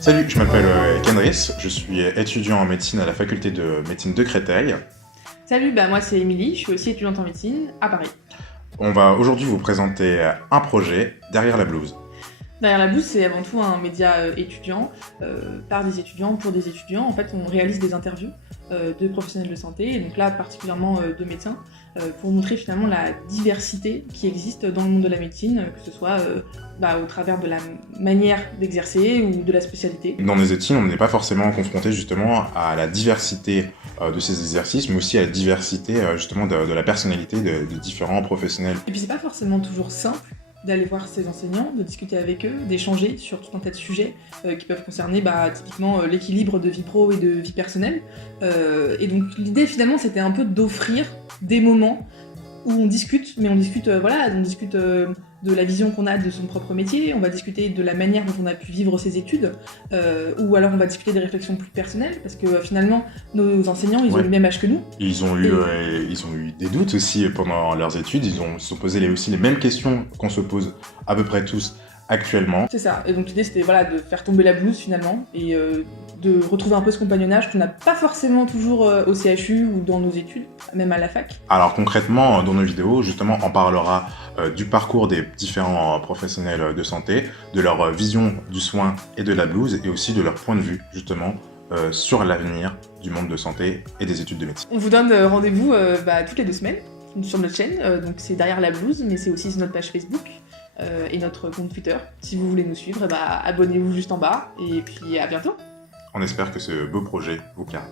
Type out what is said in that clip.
Salut, je m'appelle Kendris, je suis étudiant en médecine à la faculté de médecine de Créteil. Salut, moi c'est Émilie, je suis aussi étudiante en médecine à Paris. On va aujourd'hui vous présenter un projet, Derrière la blouse. Derrière la blouse, c'est avant tout un média étudiant, par des étudiants, pour des étudiants. En fait, on réalise des interviews de professionnels de santé, et donc là particulièrement de médecins, pour montrer finalement la diversité qui existe dans le monde de la médecine, que ce soit au travers de la manière d'exercer ou de la spécialité. Dans nos études, on n'est pas forcément confronté justement à la diversité de ces exercices, mais aussi à la diversité justement de la personnalité de différents professionnels. Et puis c'est pas forcément toujours simple d'aller voir ces enseignants, de discuter avec eux, d'échanger sur tout un tas de sujets qui peuvent concerner typiquement l'équilibre de vie pro et de vie personnelle. Et donc l'idée finalement c'était un peu d'offrir des moments où on discute, mais on discute de la vision qu'on a de son propre métier, on va discuter de la manière dont on a pu vivre ses études, ou alors on va discuter des réflexions plus personnelles, parce que finalement nos enseignants ils ont le même âge que nous. Ils ont eu des doutes aussi pendant leurs études, ils se sont posé aussi les mêmes questions qu'on se pose à peu près tous actuellement. C'est ça, et donc l'idée c'était de faire tomber la blouse finalement, et de retrouver un peu ce compagnonnage qu'on n'a pas forcément toujours au CHU ou dans nos études, même à la fac. Alors concrètement, dans nos vidéos, justement, on parlera du parcours des différents professionnels de santé, de leur vision du soin et de la blouse, et aussi de leur point de vue, justement, sur l'avenir du monde de santé et des études de médecine. On vous donne rendez-vous toutes les 2 semaines sur notre chaîne, donc c'est Derrière la blouse, mais c'est aussi sur notre page Facebook et notre compte Twitter. Si vous voulez nous suivre, abonnez-vous juste en bas, et puis à bientôt. On espère que ce beau projet vous plaira.